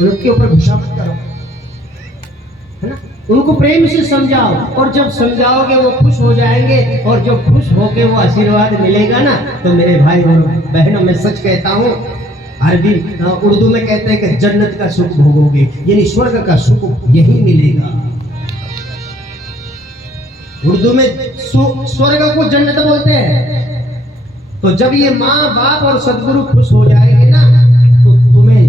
उनके ऊपर गुस्सा मत करो, है ना। उनको प्रेम से समझाओ, और जब समझाओगे वो खुश हो जाएंगे, और जब खुश होके वो आशीर्वाद मिलेगा ना, तो मेरे भाई और बहनों, मैं सच कहता हूँ, अरबी उर्दू में कहते हैं कि जन्नत का सुख भोगोगे, यानी स्वर्ग का सुख यही मिलेगा। उर्दू में स्वर्ग को जन्नत बोलते हैं। तो जब ये माँ बाप और सदगुरु खुश हो जाएंगे ना, तो तुम्हें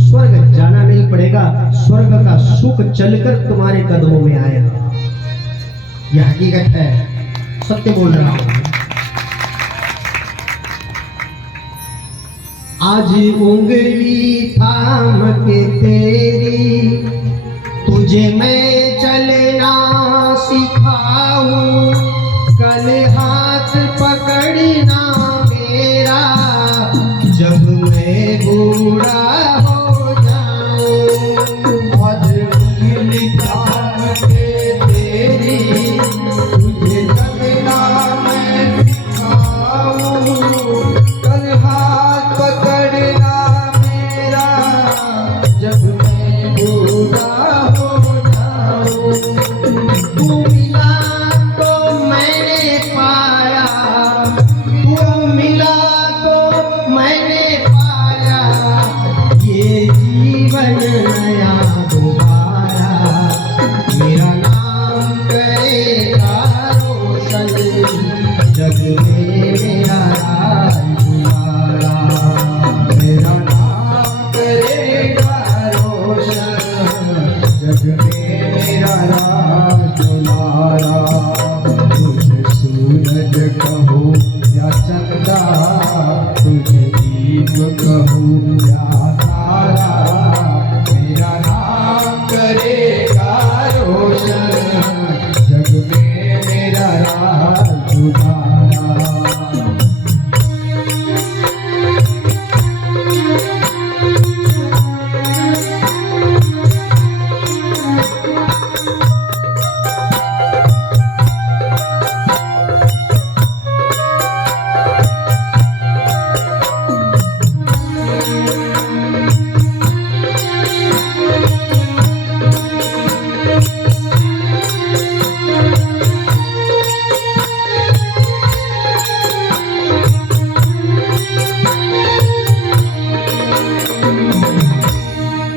स्वर्ग जाना नहीं पड़ेगा, स्वर्ग का सुख चलकर तुम्हारे कदमों में आएगा। यह हकीकत है, सत्य बोल रहा हूं। आज उंगली थाम के तेरी तुझे मैं चलना सिखाऊं, कल हाथ पकड़ना मेरा जब मैं बूढ़ा हो जाऊं। आज उंगली थाम के तेरी तुझे चलना मैं सिखाऊं, कल हाथ पकड़ना मेरा जब मैं बूढ़ा हो जाऊं। तू मिला तो मैंने पाया, तू मिला तो मैंने पाया, ये जीवन नया दोबारा, मेरा नाम करेगा रोशन, जग में मेरा राज दुलारा, मेरा नाम करेगा रोशन, जग में मेरा राज दुलारा। तुझे सूरज कहो या चंदा, तुझे दीप कहूँ या तारा, मेरा नाम करेगा रोशन, जग में मेरा राज दुलारा।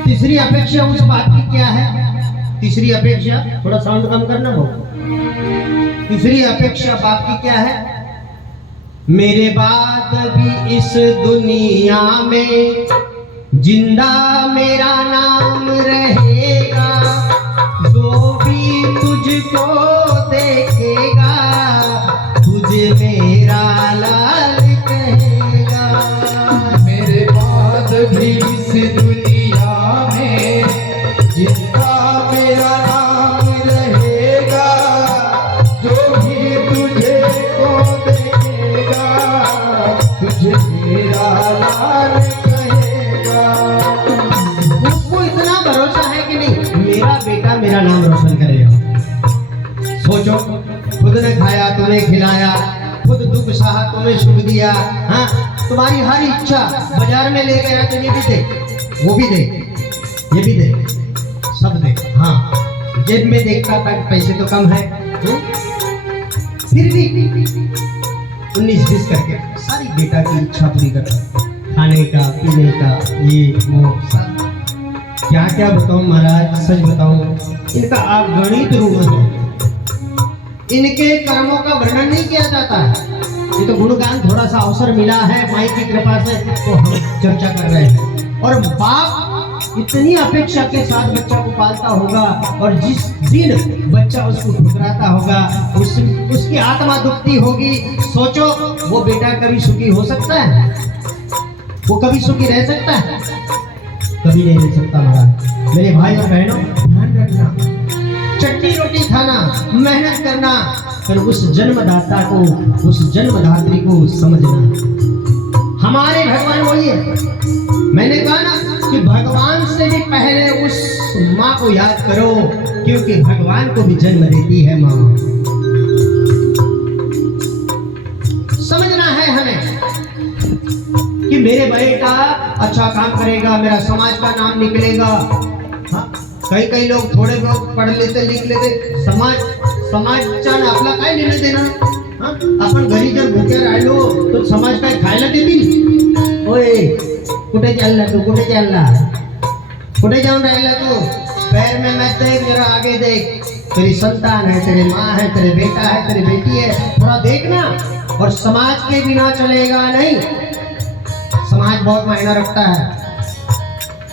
तीसरी अपेक्षा उस बात की क्या है? तीसरी अपेक्षा, थोड़ा साउंड कम करना हो। तीसरी अपेक्षा बाप की क्या है? मेरे बाद भी इस दुनिया में जिंदा मेरा नाम रहेगा, जो भी तुझको देखेगा तुझे मेरा लाल कहेगा। मेरे बाद भी इस दुनिया में जिंदा मेरा नाम रहेगा, जो भी तुझे को देखेगा तुझे मेरा लाल कहेगा। उसको इतना भरोसा है कि नहीं, मेरा बेटा मेरा नाम रोशन करेगा। सोचो, खुद ने खाया तुम्हें खिलाया, खुद दुख सहा तुम्हें सुख दिया, हाँ, तुम्हारी हर इच्छा बाजार में ले गया तो ये भी दे, वो भी दे, ये भी दे, सब दे, हाँ, जेब में देखता था पैसे तो कम है, फिर भी 19-20 करके सारी बेटा की इच्छा पूरी करता, खाने का, पीने का, ये वो सब। क्या क्या बताऊं महाराज, सच बताऊं, इनका अगणित रूप है, इनके कर्मों का वर्णन नहीं किया जाता है। ये तो गुणगान, थोड़ा सा अवसर मिला है माई की कृपा से तो हम चर्चा कर रहे हैं। और बाप इतनी अपेक्षा के साथ बच्चा को पालता होगा, और जिस दिन बच्चा उसको ठुकराता होगा उसकी आत्मा दुखती होगी। सोचो, वो बेटा कभी सुखी हो सकता है? वो कभी सुखी रह सकता है? कभी नहीं रह सकता महाराज। मेरे भाई और बहनों, ध्यान रखना, चट्टी रोटी खाना, मेहनत करना, फिर उस जन्मदाता को, उस जन्मदात्री को समझना। हमारे भगवान वही है। मैंने कहा ना कि भगवान से भी पहले उस माँ को याद करो, क्योंकि भगवान को भी जन्म देती है माँ। समझना है हमें कि मेरे बेटा अच्छा काम करेगा, मेरा समाज का नाम निकलेगा। हाँ, कई लोग थोड़े बहुत पढ़ लेते लिख लेते, समाजच्या आपला काय लेणं देणं। हाँ, आपण घरी जर भूके राहिलो तो समाज काय खायला देतील? ओए कुठे चालला तू, कुठे चालला, कुठे जाऊन राहिला तू? पैर में मत देख, जरा आगे देख। तेरी संतान है, तेरी माँ है, तेरे बेटा है, तेरी बेटी है, थोड़ा देखना। और समाज के बिना चलेगा नहीं। समाज बहुत मायना रखता है,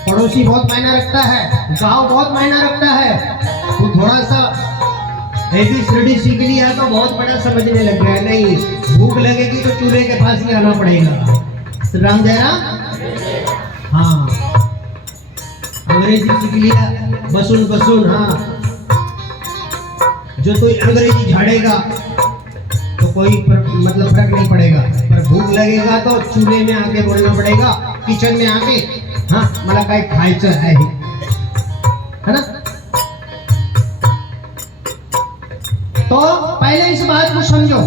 पड़ोसी बहुत मायना रखता है, गांव बहुत मायना रखता है। तू थोड़ा सा ABCD सीख लिया तो बहुत बड़ा समझने लग गया। नहीं, भूख लगेगी तो चूल्हे के पास ही आना पड़ेगा। राम जय राम। हाँ, अंग्रेजी सीख लिया बसून। हाँ, जो तो अंग्रेजी झाड़ेगा तो कोई मतलब फर्क नहीं पड़ेगा, पर भूख लगेगा तो चूल्हे में आके बोलना पड़ेगा, किचन में आके, हाँ मला काय खायचं है ना। तो पहले इस बात को समझो,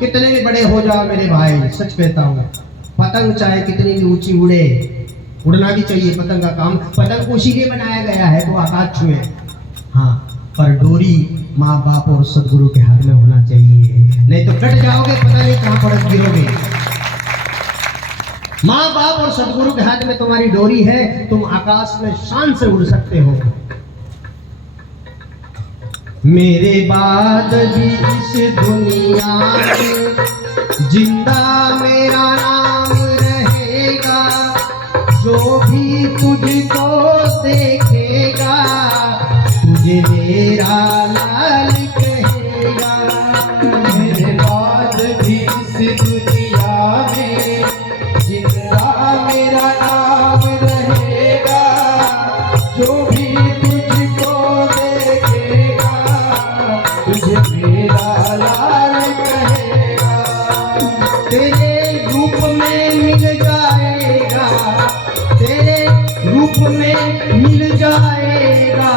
कितने भी बड़े हो जाओ मेरे भाई, सच कहता हूँ, पतंग चाहे कितनी भी ऊंची उड़े, उड़ना भी चाहिए। पतंग का काम, पतंग को उसी के बनाया गया है तो आकाश छुए। हाँ, पर डोरी माँ बाप और सदगुरु के हाथ में होना चाहिए, नहीं तो कट जाओगे, पता नहीं कहाँ पर गिरोगे। माँ बाप और सदगुरु के हाथ में तुम्हारी डोरी है, तुम आकाश में शान से उड़ सकते हो। मेरे बाद भी इस दुनिया में जिंदा मेरा नाम रहेगा, जो भी तुझको देखेगा तुझे मेरा लाल कहेगा। मेरे बाद भी इस दुनिया में जिंदा मेरा नाम रहेगा, जो भी तुझको देखेगा तुझे मेरा लाल कहेगा। तेरे रूप में मिल जाएगा, तेरे रूप में मिल जाएगा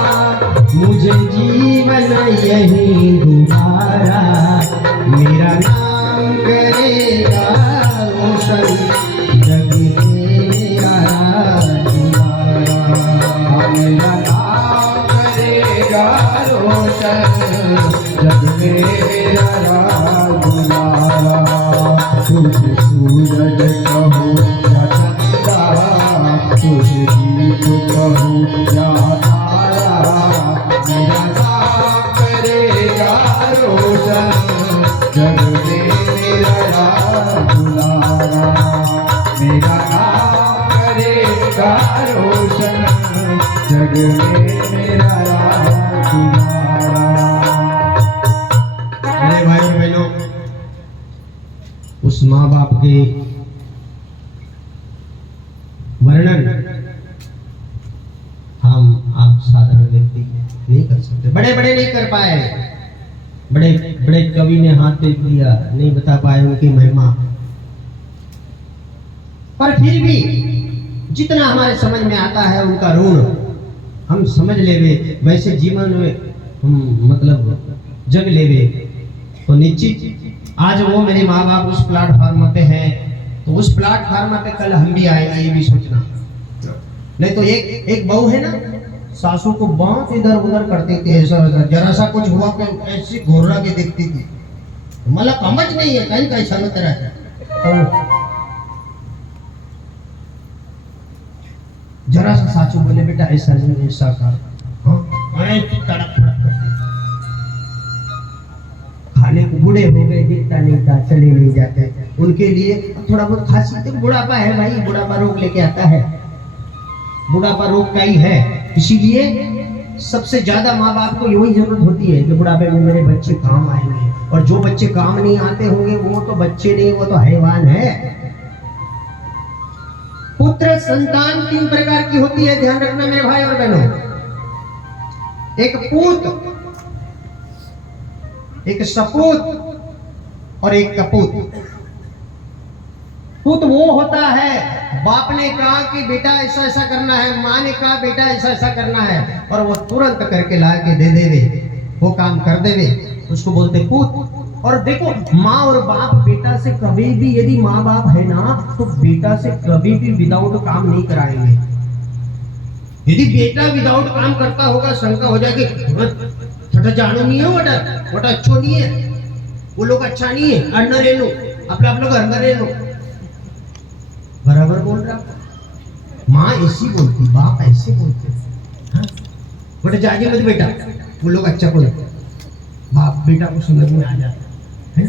मुझे जीवन यही दोबारा, मेरा नाम करेगा रोशन जग मेरा दुलारा। मेरा नाम करेगा रोशन जग मेरा दुलारा। तुझे सूरज कहूँ या चंदा, तुझे दीप कहूँ या तारा, मेरा नाम करेगा रोशन जग मेरा दुलारा। मेरा नाम करेगा रोशन जग मेरा दुलारा। मेरे भाई और बहनों, उस माँ बाप के वर्णन हम आप साधारण व्यक्ति नहीं कर सकते, बड़े बड़े नहीं कर पाए, बड़े बड़े कवि ने हाथ टेक दिया, नहीं बता पाए उनकी महिमा। पर फिर भी जितना हमारे समझ में आता है उनका ऋण हम समझ लेवे, वैसे जीवन में हम मतलब जग लेवे, तो निश्चित आज वो मेरे माँ बाप उस प्लेटफॉर्म पे हैं, तो उस प्लेटफॉर्म पे कल हम भी आएंगे, ये भी सोचना। नहीं तो एक बहू है ना, सासू को बहुत इधर उधर करती थी, ऐसा जरा सा कुछ हुआ कि ऐसी घोरला के देखती थी, मतलब समझ नहीं है कहीं कैसा न तरह। तो जरा सा सासू बोले बेटा ऐसा नहीं ऐसा कर, तड़क फड़क करती, खाने को बूढ़े हो गए, दिखता नहीं था, चले नहीं जाते, उनके लिए थोड़ा बहुत खांसी, बुढ़ापा है भाई, बुढ़ापा रोग लेके आता है, बुढ़ापा रोग का ही है। इसीलिए सबसे ज्यादा माँ बाप को यही जरूरत होती है कि बुढ़ापे में मेरे बच्चे काम आएंगे, और जो बच्चे काम नहीं आते होंगे वो तो बच्चे नहीं, वो तो हैवान है। पुत्र संतान 3 प्रकार की होती है, ध्यान रखना मेरे भाई और बहनों। एक पूत, एक सपूत और एक कपूत। पूत वो होता है बाप ने कहा कि बेटा ऐसा ऐसा करना है, माँ ने कहा बेटा ऐसा ऐसा करना है, और वो तुरंत करके ला के दे देवे, वो काम कर देवे, उसको बोलते पूत। और देखो, माँ और बाप बेटा से कभी भी, यदि माँ बाप है ना, तो बेटा से कभी भी विदाउट काम नहीं कराएंगे। यदि बेटा विदाउट काम करता होगा, शंका हो जाएगी, छोटा जानो नहीं है, वोटा अच्छो नहीं है, वो लोग अच्छा नहीं है, अन्न ले लो, अपना आप लोग घर ले लो। बराबर बोल रहा। माँ ऐसी बोलती, बाप ऐसे बोलते। हाँ? बेटा जाइए मत बेटा, वो लोग अच्छा बोलते। बाप बेटा को समझ में आ जाता है।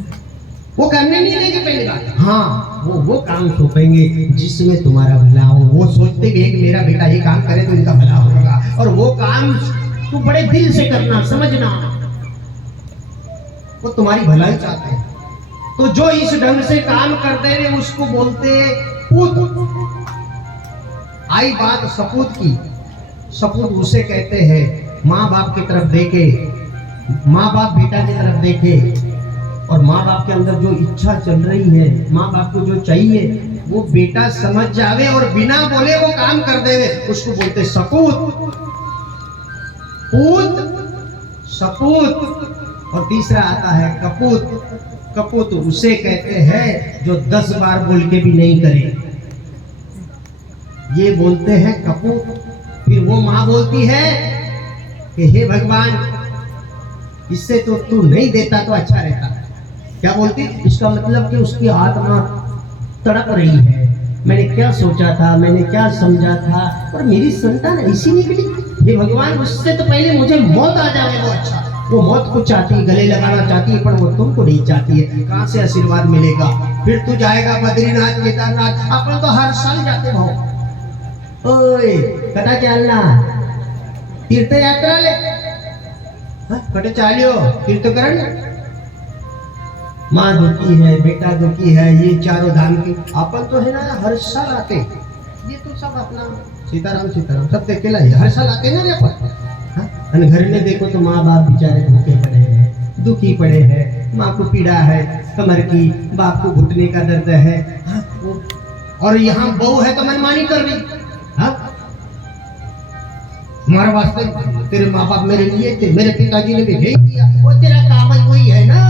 वो करने नहीं देंगे पहली बात। हाँ, वो काम सौंपेंगे जिसमें तुम्हारा भला हो। वो सोचते भी है कि मेरा बेटा ये काम करे तो इनका भला होगा, और वो काम तू बड़े दिल से करना, समझना, वो तुम्हारी भलाई चाहते हैं। तो जो इस ढंग से काम करते हैं उसको बोलते पूत। आई बात सपूत की। सपूत उसे कहते हैं माँ बाप की तरफ देखे, माँ बाप बेटा की तरफ देखे, और माँ बाप के अंदर जो इच्छा चल रही है, माँ बाप को जो चाहिए, वो बेटा समझ जावे और बिना बोले वो काम कर देवे, उसको बोलते सपूत। पूत, सपूत। और तीसरा आता है कपूत। कपूत उसे कहते हैं जो 10 बार बोल के भी नहीं करे, ये बोलते हैं कपूत। फिर वो माँ बोलती है कि हे भगवान, इससे तो तू नहीं देता तो अच्छा रहता। क्या बोलती? इसका मतलब कि उसकी आत्मा तड़प रही है, मैंने क्या सोचा था, मैंने क्या समझा था, और मेरी संतान ऐसी निकली। हे भगवान, उससे तो पहले मुझे मौत आ जाए वो अच्छा। वो मौत को चाहती है, गले लगाना चाहती है, पर वो तुमको नहीं चाहती है। कहाँ से आशीर्वाद मिलेगा? फिर तू जाएगा बद्रीनाथ, केदारनाथ, अपन तो हर साल जाते भाव। ओए कटा चालना तीर्थ यात्रा ले, कटे चालियो तीर्थकरण। माँ दुखी है, बेटा दुखी है, ये चारों धाम की अपन तो है ना हर साल आते। ये तो सब अपना सीताराम सीताराम सब देखेला है, हर साल आते ना रे अपन। घर में देखो तो माँ बाप बेचारे भूखे पड़े हैं, दुखी पड़े हैं, माँ को पीड़ा है कमर की, बाप को घुटने का दर्द है। और यहाँ बहू है तो मनमानी कर रही। हमारे वास्ते तेरे माँ बाप मेरे लिए थे, मेरे पिताजी ने भी भेज दिया, वो तेरा काम ही वही है ना।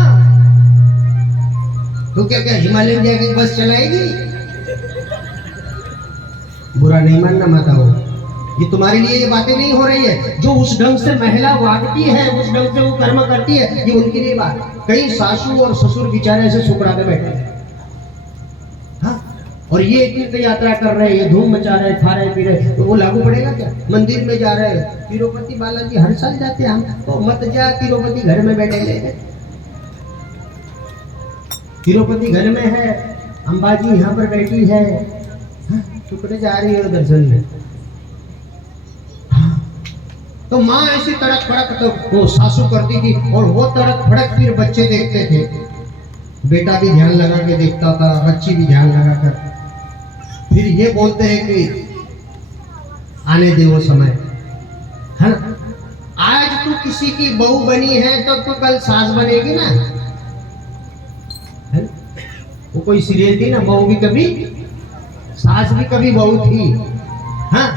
तो क्या क्या हिमालय जाएगी बस चलाएगी? बुरा नहीं मानना माता हो, ये तुम्हारे लिए ये बातें नहीं हो रही है। जो उस ढंग से महिला वागती है, उस ढंग से वो कर्म करती है, ये उनके लिए बात। कई सासू और ससुर बेचारे ऐसे सुकड़ा के बैठे हैं, और ये तीर्थ यात्रा कर रहे हैं, ये धूम मचा रहे, खा रहे पी रहे, तो वो लागू पड़ेगा क्या? मंदिर में जा रहे हैं, तिरुपति बालाजी हर साल जाते हैं हम, तो मत जा तिरुपति, घर में बैठे ले। तिरुपति घर में है, अंबाजी यहाँ पर बैठी है, टुकड़े जा रही है दर्शन में। तो माँ ऐसी तड़क फड़क तो वो सासू करती थी, और वो तड़क फड़क फिर बच्चे देखते थे। बेटा भी ध्यान लगा के देखता था, बच्ची भी ध्यान लगा कर। फिर ये बोलते हैं कि आने दे वो समय, है ना। आज तू किसी की बहू बनी है तो तू कल सास बनेगी ना, है? वो कोई सीरियल थी ना, बहू भी कभी सास भी कभी बहू थी। हाँ,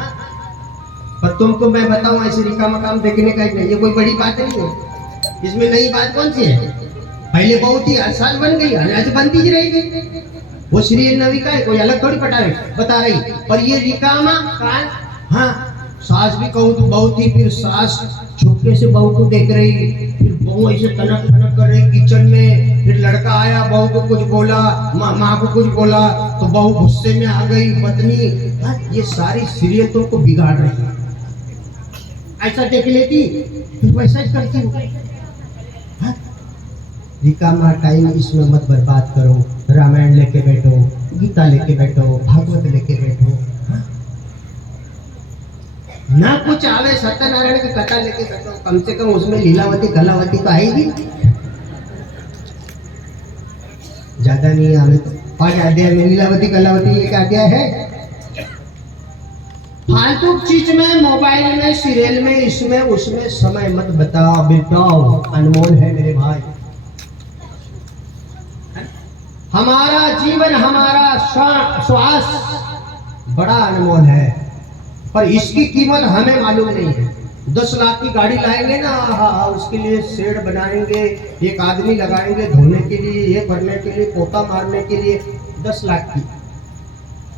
पर तुमको मैं बताऊं, ऐसे रिका मकाम देखने का नहीं, ये कोई बड़ी बात नहीं है। इसमें नई बात कौन सी है? पहले बहू थी, हर साल बन गई, आज बनती ही रहेगी। वो सीरियल नवी का है, कोई अलग थोड़ी बता रही। और ये रिकामा काल, हाँ, सास भी कहूँ तो बहू थी, फिर सास छुपके से बहू को देख रही, फिर बहू ऐसे तनक तनक कर रही किचन में। फिर लड़का आया, बहू को कुछ बोला, माँ को कुछ बोला, तो बहू गुस्से में आ गई, पत्नी। हाँ, ये सारी सीरियल तुमको बिगाड़ रही है। ऐसा देख लेती फिर वैसा ही करती हो। रिकामा टाइम इसमें मत बर्बाद करो। रामायण लेके बैठो, गीता लेके बैठो, भागवत लेके बैठो। ना कुछ आवे, सत्यनारायण की कथा लेके बैठो, कम से कम उसमें लीलावती कलावती तो आएगी। ज्यादा नहीं आवे तो 5 अध्याय में लीलावती कलावती एक अध्याय है। फालतू चीज में, मोबाइल में, सीरियल में, इसमें उसमें समय मत बताओ, बिताओ। अनमोल है मेरे भाई। हमारा जीवन, हमारा श्वास बड़ा अनमोल है, पर इसकी कीमत हमें मालूम नहीं है। 10 लाख की गाड़ी लाएंगे ना, हाँ, उसके लिए शेड बनाएंगे, एक आदमी लगाएंगे धोने के लिए, ये करने के लिए, पोता मारने के लिए, 10 लाख की,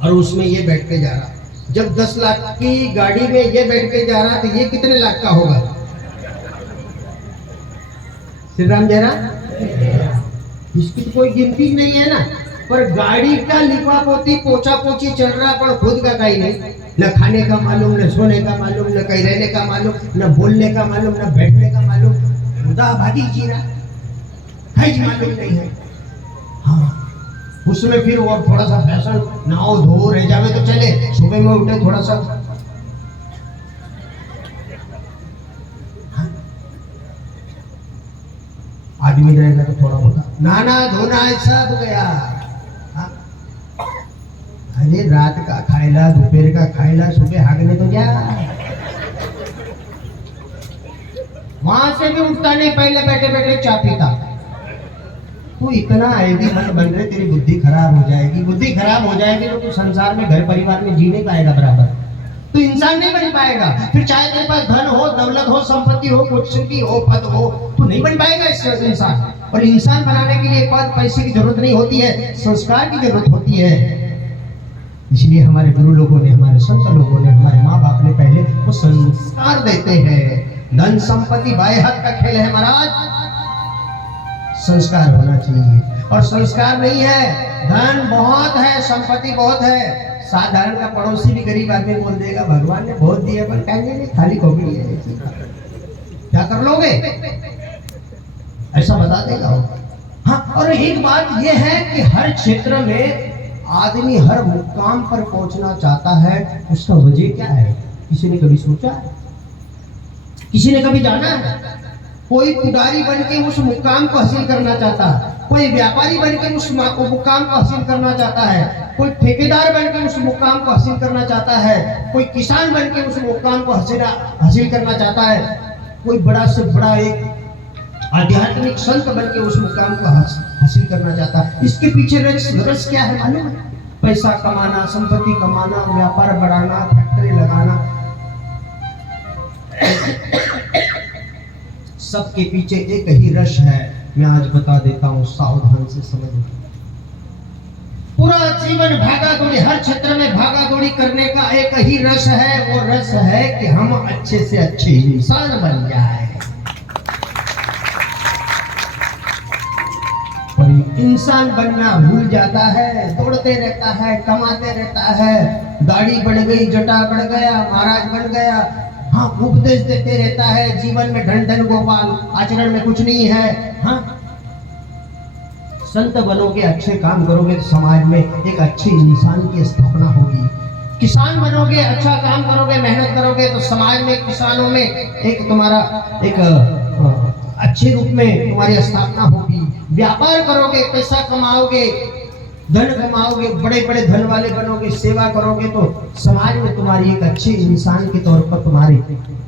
और उसमें ये बैठ के जा रहा। जब 10 लाख की गाड़ी में ये बैठ के जा रहा तो ये कितने लाख का होगा? श्री राम जरा, इसकी तो कोई गिनती नहीं है ना। पर गाड़ी का लिपा पोती पोछा पोछी चल रहा, पर खुद का कहीं नहीं, न खाने का मालूम, न सोने का मालूम, न कहीं रहने का मालूम, न बोलने का मालूम, न बैठने का मालूम, खुदा भागी जी रहा, कहीं मालूम नहीं है। हाँ, उसमें फिर वो थोड़ा सा फैशन, नाव धो रह जावे तो चले, सुबह में उठे थोड़ा सा, आदमी रहेगा तो थोड़ा बहुत नहाना धोना सब गया। हाँ? अरे रात का खाएला, दोपहर का खाएला, सुबह हागने तो क्या, वहां से भी उठता नहीं, पहले बैठे बैठे चाय पीता। तू इतना आएगी मन बन रहे, तेरी बुद्धि खराब हो जाएगी। बुद्धि खराब हो जाएगी तो तू संसार में, घर परिवार में जी नहीं पाएगा बराबर, तो इंसान नहीं बन पाएगा। फिर चाहे तेरे पास धन हो, दौलत हो, संपत्ति हो, कुछ भी हो, पद हो, तू नहीं बन पाएगा इससे इंसान। और इंसान बनाने के लिए पद पैसे की जरूरत नहीं होती है, संस्कार की जरूरत होती है। इसलिए हमारे गुरु लोगों ने, हमारे संत लोगों ने, हमारे माँ बाप ने पहले वो संस्कार देते हैं। धन संपत्ति बाएं हाथ का खेल है महाराज, संस्कार होना चाहिए। और संस्कार नहीं है, धन बहुत है, संपत्ति बहुत है, साधारण का पड़ोसी भी गरीब आदमी बोल देगा भगवान ने बहुत दिए, पर कहेंगे नहीं खाली खोपड़ी है, क्या कर लोगे, ऐसा बता देगा वो। हाँ, और एक बात यह है कि हर क्षेत्र में आदमी हर मुकाम पर पहुंचना चाहता है। उसका वजह क्या है? किसी ने कभी सोचा है? किसी ने कभी जाना है? कोई पुजारी बन के उस मुकाम को हासिल करना चाहता है, कोई व्यापारी बन के उस मुकाम को हासिल करना चाहता है, कोई ठेकेदार बन के उस मुकाम को हासिल करना चाहता है, कोई किसान बन के उस मुकाम को हासिल करना चाहता है, कोई बड़ा से बड़ा एक आध्यात्मिक संत बन के उस मुकाम को हासिल करना चाहता है। इसके पीछे रस क्या है मालूम है? पैसा कमाना, संपत्ति कमाना, व्यापार बढ़ाना, फैक्ट्री लगाना, सबके पीछे एक ही रस है। मैं आज बता देता हूं, सावधान से समझो। पूरा जीवन भागा दौड़ी, हर क्षेत्र में भागा दौड़ी करने का एक ही रस है, वो रस है कि हम अच्छे से अच्छे इंसान बन जाए। और इंसान बनना भूल जाता है, दौड़ते रहता है, कमाते रहता है, दाढ़ी बढ़ गई, जटा बढ़ गया, महाराज बन गया, हाँ, उपदेश देते रहता है, जीवन में ढन ढन गोपाल, आचरण में कुछ नहीं है। हाँ, संत बनोगे, अच्छे काम करोगे तो समाज में एक अच्छे इंसान की स्थापना होगी। किसान बनोगे, अच्छा काम करोगे, मेहनत करोगे तो समाज में, किसानों में एक तुम्हारा एक अच्छे रूप में तुम्हारी स्थापना होगी। व्यापार करोगे, पैसा कमाओगे, धन कमाओगे, बड़े बड़े धन वाले बनोगे, सेवा करोगे तो समाज में तुम्हारी एक अच्छे इंसान के तौर पर तुम्हारी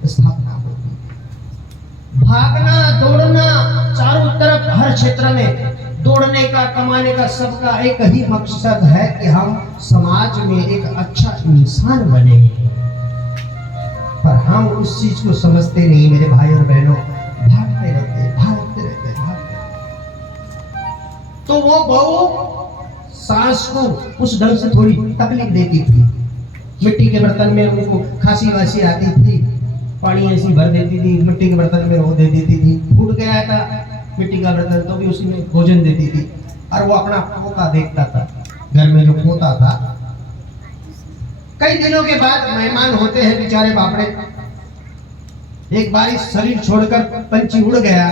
स्थापना होगी। भागना दौड़ना, चारों तरफ हर क्षेत्र में दौड़ने का, कमाने का, सबका एक ही मकसद है कि हम समाज में एक अच्छा इंसान बने। पर हम उस चीज को समझते नहीं मेरे भाई और बहनों, भागते रहते। तो वो बहू सास को उस ढंग से थोड़ी तकलीफ देती थी। मिट्टी के बर्तन में उनको खांसी वासी आती थी, पानी ऐसी भर देती थी, मिट्टी के बर्तन में वो दे देती थी। फूट गया था मिट्टी का बर्तन तो भी उसमें भोजन देती थी। और वो अपना पोता देखता था, घर में जो पोता था। कई दिनों के बाद मेहमान होते हैं बेचारे बापड़े, एक बार इस शरीर छोड़कर पंछी उड़ गया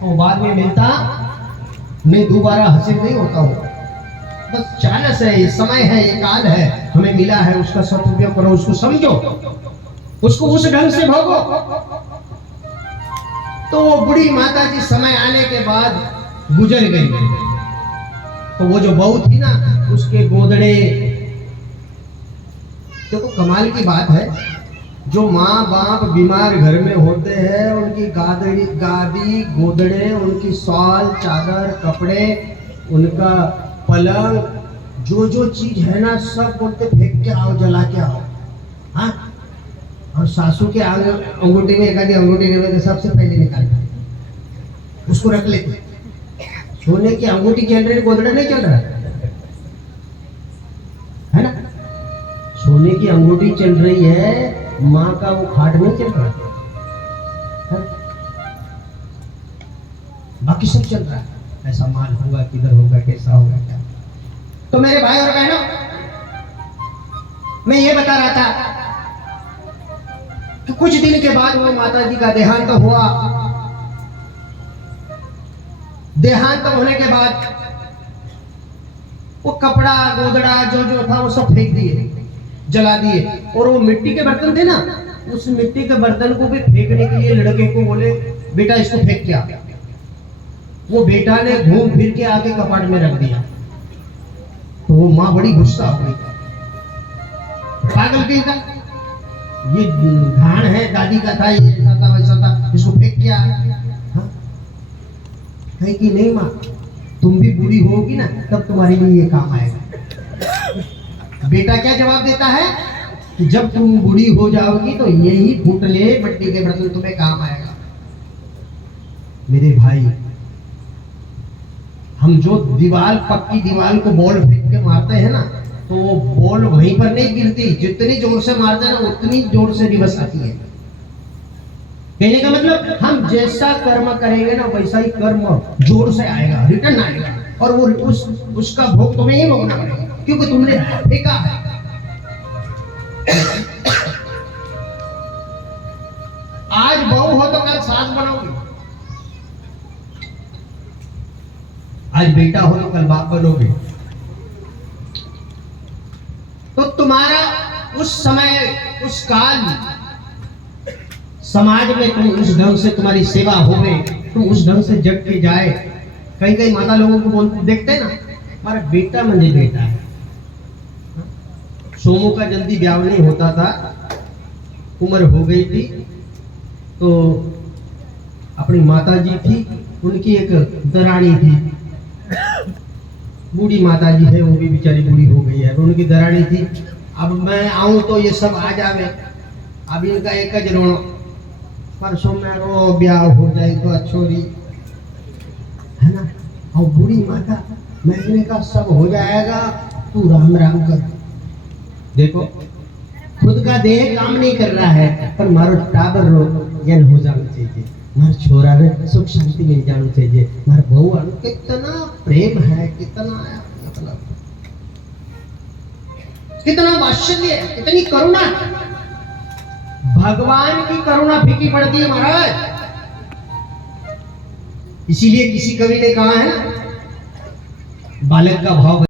तो बाद में मिलता नहीं, दोबारा हासिल नहीं होता हो। बस चानस है, ये समय है, ये काल है, हमें मिला है, उसका सदुपयोग करो, उसको समझो, उसको उस ढंग से भोगो। तो वो बुढ़ी माता जी समय आने के बाद गुजर गई। तो वो जो बहू थी ना, उसके गोदड़े, देखो तो कमाल की बात है, जो माँ बाप बीमार घर में होते हैं उनकी गादी गोदड़े, उनकी शॉल चादर कपड़े, उनका पलंग, जो जो चीज है ना, सब बोलते फेंक के आओ, जला के आओ। हाँ, और सासू के अंगूठी में एक आधी अंगूठी रहे तो सबसे पहले निकालते, उसको रख लेते। सोने की अंगूठी चल रही, गोदड़ा नहीं चल रहा है ना। सोने की अंगूठी चल रही है, माँ का वो खाट नहीं चल रहा है? बाकी सब चल रहा है। ऐसा माल होगा, किधर होगा, कैसा होगा, क्या। तो मेरे भाई और बहनों, मैं ये बता रहा था कि कुछ दिन के बाद वो माता जी का देहांत तो हुआ। देहांत होने के बाद वो कपड़ा गोदड़ा जो जो था वो सब फेंक दिए, जला दिए। और वो मिट्टी के बर्तन थे ना, उस मिट्टी के बर्तन को भी फेंकने के लिए लड़के को बोले, बेटा इसको फेंक के आ। वो बेटा ने घूम फिर के आके कपाट में रख दिया। तो वो माँ बड़ी गुस्सा हो गई, पागल कहीं का, ये घाण है, दादी का था, ये ऐसा था वैसा था, इसको फेंक के आ। कहीं कि नहीं माँ, तुम भी बूढ़ी होगी ना तब तुम्हारे लिए ये काम आएगा। बेटा क्या जवाब देता है कि जब तुम बूढ़ी हो जाओगी तो यही फुटले मिट्टी के बर्तन तुम्हें काम आएगा। मेरे भाई, हम जो दीवार, पक्की दीवार को बॉल फेंक के मारते हैं ना, तो वो बॉल वहीं पर नहीं गिरती, जितनी जोर से मारते हैं ना उतनी जोर से रिवर्स आती है। कहने का मतलब हम जैसा कर्म करेंगे ना वैसा ही कर्म जोर से आएगा, रिटर्न आएगा, और वो उसका भोग तुम्हें ही भोगना पड़ेगा, क्योंकि तुमने फेंका है। आज बहू हो तो कल सास बनोगे, आज बेटा हो तो कल बाप बनोगे। तो तुम्हारा उस समय, उस काल समाज में तुम उस ढंग से, तुम्हारी सेवा हो गई, तुम उस ढंग से जग के जाए। कई कई माता लोगों को बोलते देखते ना, हमारा बेटा मुझे बेटा है। सोमू का जल्दी ब्याह नहीं होता था, उम्र हो गई थी, तो अपनी माता जी थी, उनकी एक दरानी थी, बूढ़ी माता जी है, वो भी बेचारी बूढ़ी हो गई है, तो उनकी दरानी थी। अब मैं आऊं तो ये सब आ जावे, अब इनका एक ज रोना, परसों में रो ब्याह हो जाए तो अच्छोरी है ना। और बूढ़ी माता, मैंने कहा सब हो जाएगा, तू राम राम कर। देखो खुद का देह काम नहीं कर रहा है, पर मारो टाबर रो जन हो जाना चाहिए, मार छोरा रे सुख शांति मिल जाना चाहिए, मार बहू कितना प्रेम है, कितना मतलब कितना वात्सल्य, कितनी करुणा। भगवान की करुणा फीकी पड़ती है महाराज। इसीलिए किसी कवि ने कहा है, बालक का भाव